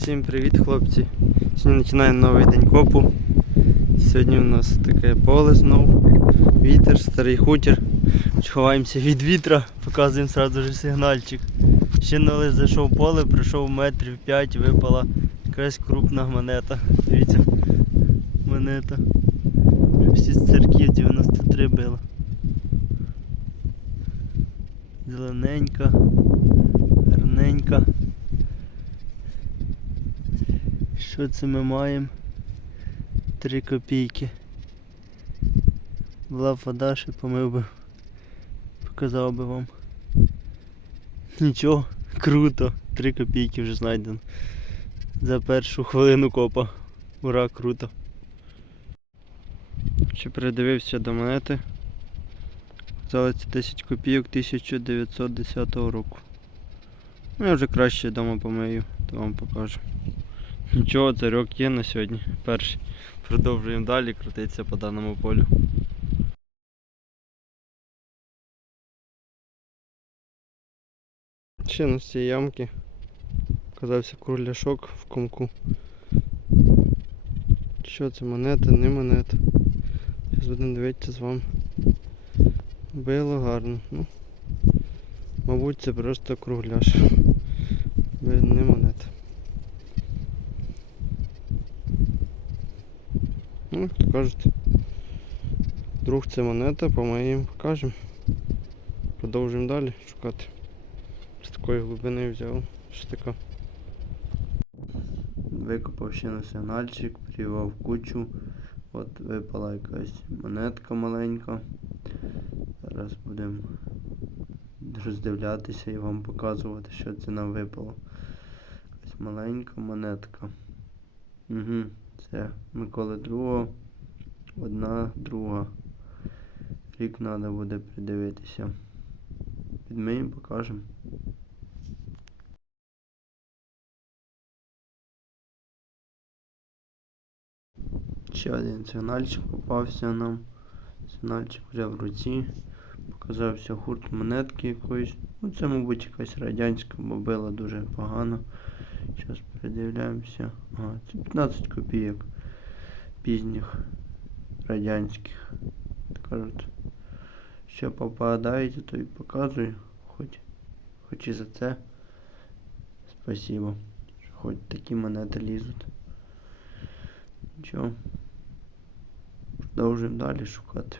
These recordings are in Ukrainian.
Всім привіт, хлопці. Сьогодні починаємо новий день копу. Сьогодні у нас таке поле знову. Вітер, старий хутір. Ховаємося від вітра, показуємо сразу же сигнальчик. Ще не лише зайшов поле, пройшов метрів 5, випала якась крупна монета. Дивіться, монета. Всі з церків 93 била. Зелененька, гарненька. Що це ми маємо? Три копійки. Була б вода, ще помив би. Показав би вам. Нічого, круто. Три копійки вже знайдено. За першу хвилину копа. Ура, круто. Ще передивився до монети. Казали, це 10 копійок 1910 року. Ну я вже краще вдома помию, то вам покажу. Нічого, царьок є на сьогодні. Перший. Продовжуємо далі крутитися по даному полю. Ще на цій ямки оказався кругляшок в комку. Що це монета, не монета. Зараз будемо дивитися з вами. Било гарно. Ну, мабуть, це просто кругляш. Не монета. Ну, кажуть, друг це монета, помиємо, покажемо. Продовжуємо далі шукати. З такої глибини взяв. Що така. Викопав ще на сигнальчик, кучу. От випала якась монетка маленька. Зараз будемо роздивлятися і вам показувати, що це нам випало. Якась маленька монетка. Угу. Це Миколи другого. Одна друга. Рік треба буде придивитися. Підмиємо, покажемо. Ще один сигнальчик попався нам. Сигнальчик вже в руці. Показався гурт монетки якоїсь. Ну це, мабуть, якась радянська, бо била дуже погано. Зараз передивляємося. Ага, це 15 копійок пізніх радянських. Кажуть, що попадається, то і показую. Хоч, хоч і за це. Спасибо. Що хоч такі монети лізуть. Нічого. Далі шукати.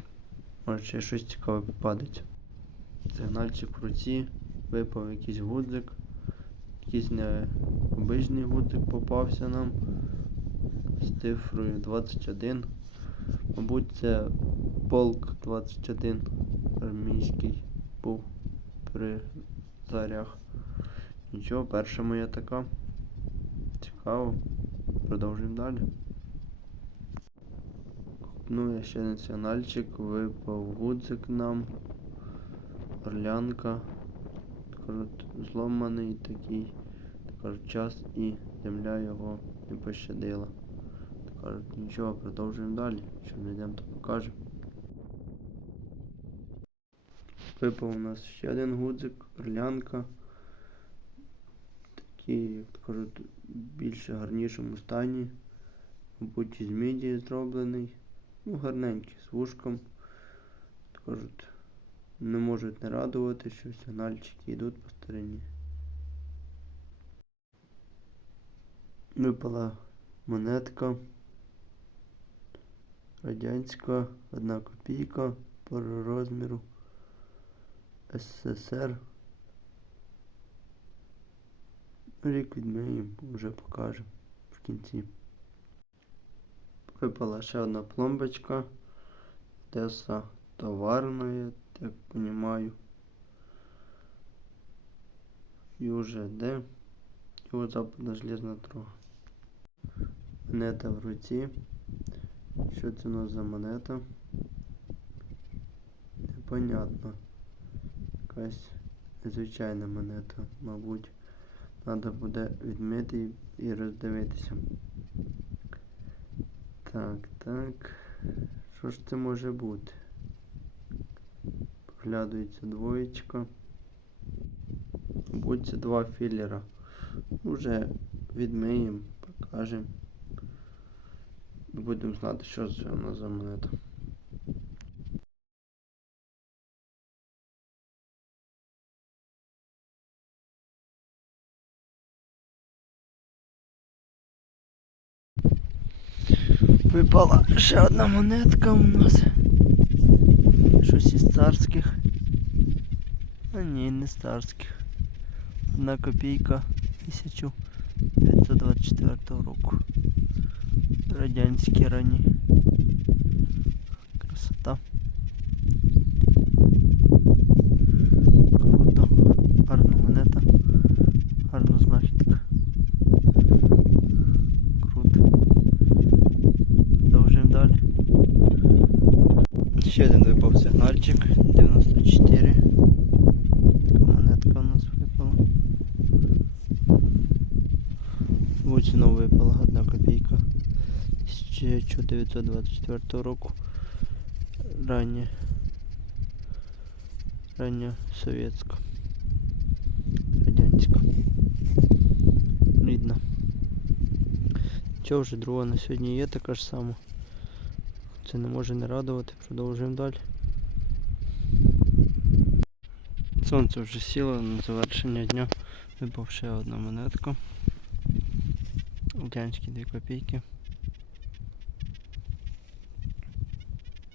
Може ще щось цікаве попадеться. Сигнальчик в руці, випав якийсь гудзик. Якийсь необичний гудзик попався нам з цифрою 21. Мабуть, це полк 21 армійський був при зарях. Нічого, перша моя така. Цікаво. Продовжуємо далі. Ну, я ще національчик, випав гудзик нам. Орлянка. Зломаний такий. Кажуть, час і земля його не пощадила. Кажуть, нічого, продовжуємо далі. Що знайдемо, то покажемо. Випав у нас ще один гудзик, орлянка. Такий, як то кажуть, більше гарнішому стані. Мабуть, із міді зроблений. Ну, гарненький, з вушком. Так Кажуть, не можуть не радувати, що сигнальчики йдуть по стороні. Випала монетка. Радянська, одна копійка по розміру СССР. Рік відмиємо, вже покажемо в кінці. Випала ще одна пломбочка. Одеса товарная, так понимаю. ЮЖД. І от западна железна дорога. Монета в руці. Що це у нас за монета? Непонятно. Якась незвичайна монета, мабуть. Треба буде відмити і роздивитися. Так, так. Що ж це може бути? Проглядується двоєчка. Мабуть, це два філера. Уже відмиємо, покажемо. Будемо знати, що це у нас за монета. Випала ще одна монетка у нас. Щось із царських. А ні, не з царських. Одна копійка 1924 року. Радянські ранні. Красота. Круто. Гарна монета. Гарна знахідка. Круто. Продовжуємо далі. Ще один випав сигнальчик. 94. 1924 року. Рання. Рання совєтська. Радянська. Рідна. Чого вже друга на сьогодні є така ж сама. Це не може не радувати, продовжуємо далі. Сонце вже сіло на завершення дня. Випав ще одна монетка. Радянські 2 копійки.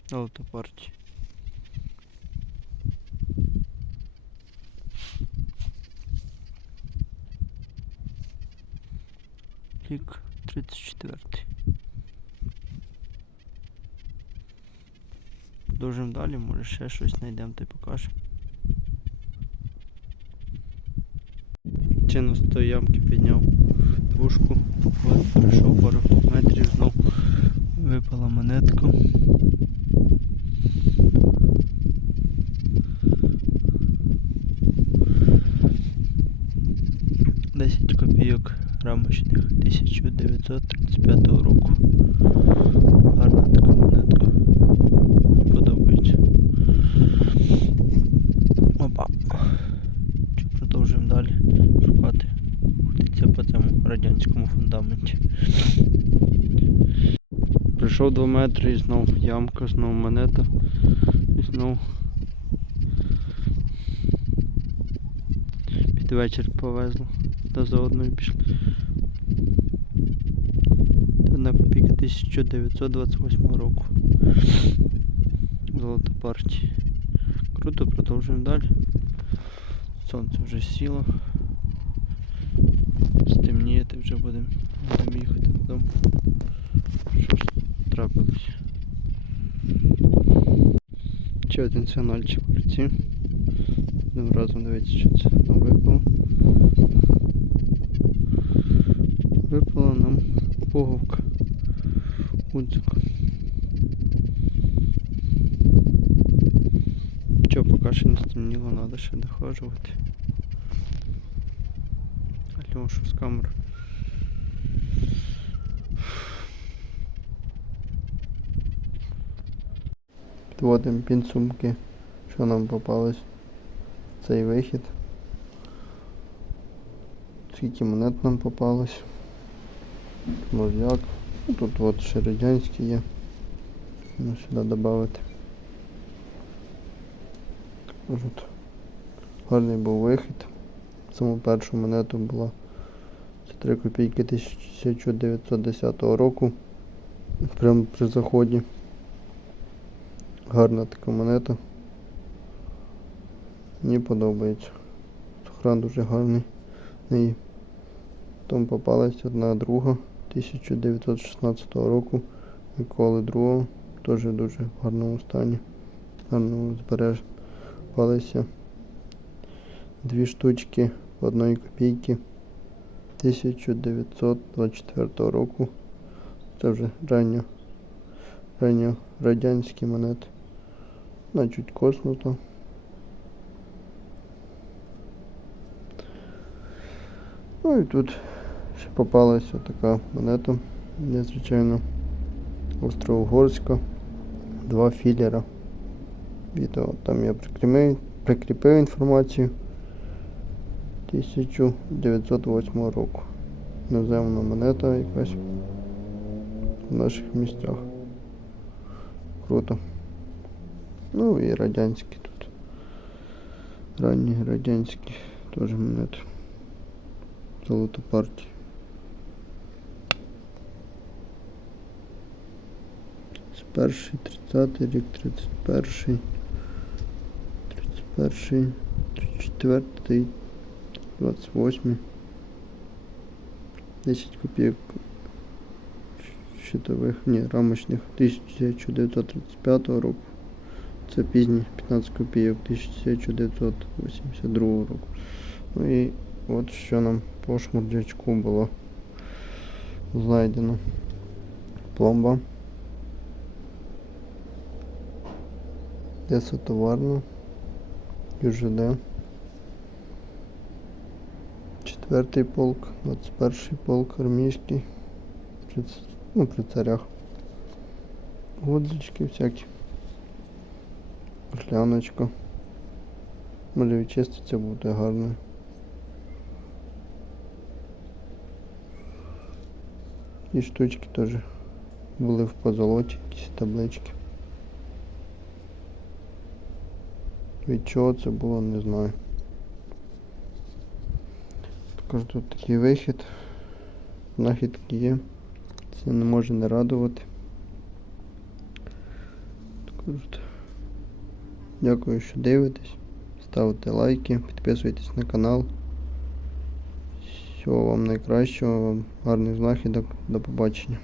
Золото партії. Рік 34. Продовжуємо далі, може ще щось знайдемо та й покажемо. Чину з тої ямки підняв двушку, от пройшов пару метрів, знов випала монетка. Десять копійок рамочних 1935 року. Гарна така монетка. Мені подобається. Опа. Що продовжуємо далі шукати. Крутиться по цьому радянському фундаменті. Прийшов 2 метри і знов ямка, знов монета. І знов під вечір повезло. Та заодно і пішли. Одна копійка 1928 року. Золота партія. Круто, продовжуємо далі. Сонце вже сіло. Стемнієте вже будемо будем їхати додому. Що ж трапилось? Ще один сигнальчик в руці. Одним разом дивіться, що це нам випало. Випала нам пуговка. Гудзик. Що, поки ще не стемніло, треба ще дохожувати. Альошу з камери. Підводимо підсумки, що нам попалось цей вихід. Скільки монет нам попалось. Мозляк. Тут от ще радянські є. Ну, сюди додати. Гарний був вихід. Саму першу монету була 3 копійки 1910 року. Прямо при заході. Гарна така монета. Мені подобається. Сохран дуже гарний. неї. Потім попалась одна друга 1916 року Миколи II. Теж дуже в гарному стані. Гарному збереж. Попалися дві штучки по одної копійки 1924 року. Це вже ранньо, ранньо радянські монети. Вона чуть коснута. Ну і тут ще попалася така монета, незвичайно Австро-Угорська, два філера. Відео там я прикріпив, прикріпив інформацію 1908 року. Наземна монета якась в наших місцях. Круто. Ну і радянські тут. Ранні радянські теж монети. Золото партії. Перший, 30 рік, 31, 31, 34, 28, 10 копійок щитових, ні, рамочних 1935 року. Це пізні 15 копійок 1982 року. Ну і от що нам по шмурдячку було знайдено. Пломба. Деса товарна. ЮЖД. Четвертий полк, 21 полк армійський. При, ну, при царях. Гудзички всякі. Шляночка. Може відчиститься буде гарно. І штучки теж були в позолоті, якісь таблички. Від чого це було, не знаю. Також тут такий вихід. Знахідки є. Це не може не радувати. Дякую, що дивитесь. Ставте лайки, підписуйтесь на канал. Всього вам найкращого, вам гарних знахідок. До побачення.